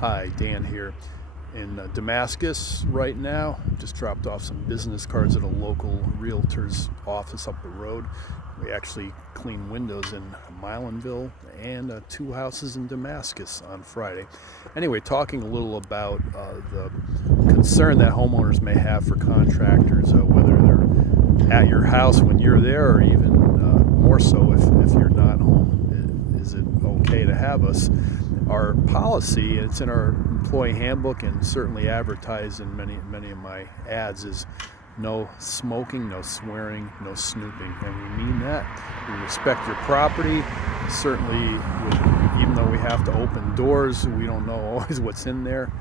Hi, Dan here in Damascus right now. Just dropped off some business cards at a local realtor's office up the road. We actually clean windows in Milanville and 2 houses in Damascus on Friday. Anyway, talking a little about the concern that homeowners may have for contractors, whether they're at your house when you're there or even more so if you're not home. Is it okay to have us? Our policy, it's in our employee handbook and certainly advertised in many of my ads, is no smoking, no swearing, no snooping. And we mean that. We respect your property. Certainly, even though we have to open doors, we don't know always what's in there.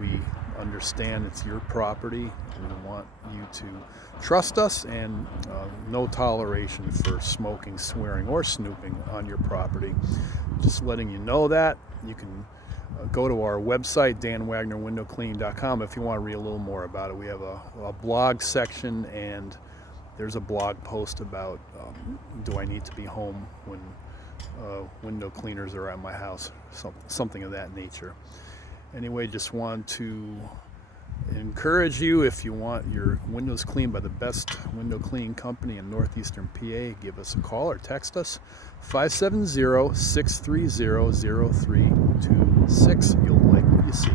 We understand it's your property. We want you to trust us, and no toleration for smoking, swearing, or snooping on your property. Just letting you know that. You can go to our website, danwagnerwindowcleaning.com, if you want to read a little more about it. We have a blog section, and there's a blog post about do I need to be home when window cleaners are at my house, something of that nature. Anyway, just want to encourage you, if you want your windows cleaned by the best window cleaning company in northeastern PA, give us a call or text us 570-630-0326. You'll like what you see.